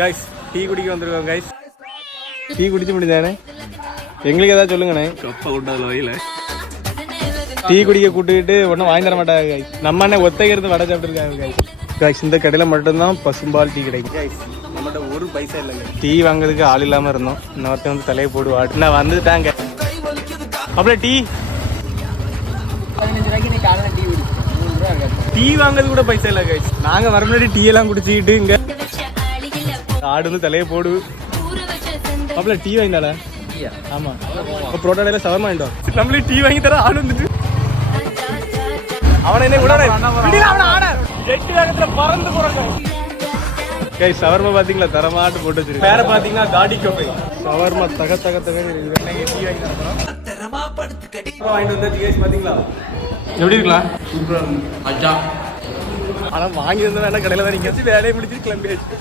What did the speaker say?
Guys tea குடிக்க வந்திருக்கோம் guys. Tea குடிச்சு முடிஞ்சானே எங்களுக்கு ஏதாவது சொல்லுங்கண்ணே. கப்ப விட்டாதுல வயல டீ குடிக்க கூட்டுக்கிட்டு ஒன்றும் வாங்கி தர மாட்டாங்க கைஸ். நம்ம அண்ணன் ஒத்தைக்கிறது வடை சாப்பிட்டுருக்காங்க கைஸ். கைஸ் இந்த கடையில் மட்டும்தான் பசும்பால் டீ கிடைக்கும் கைஸ். நம்மகிட்ட ஒரு பைசா இல்லைங்க. டீ வாங்குறதுக்கு ஆள் இல்லாமல் இருந்தோம். இன்னொருத்த வந்து தலையை போடுவா. நான் வந்துட்டாங்க. அப்படியே டீ 15 ரூபாய்க்கு டீ வாங்குறது கூட பைசா இல்லை கைஸ். நாங்கள் வர முன்னாடி டீ எல்லாம் குடிச்சிக்கிட்டு இங்கே ஆடு வந்து தலையை போடு. அப்படியே டீ வாங்கிட்டால. ஆமா புரோட்டாடையில சவர்மா வாங்கிட்டோம். நம்மளே டீ வாங்கி தர ஆள் வந்துட்டு அவனை என்ன கூட பறந்து போறாங்க. சவர்மா பாத்தீங்களா தரமாட்டு போட்டு வச்சிருக்கு. வேற பாத்தீங்கன்னா காடி கப்பை சவர்மா தக தக தக டீ வாங்கி தரோம். வாங்கிட்டு வந்தாச்சு பாத்தீங்களா எப்படி இருக்கலாம். சூப்பரா அஜா. ஆனா வாங்கி வந்தா வேணா கடையில தான் நீங்க வேலையை முடிச்சு கிளம்பியாச்சு.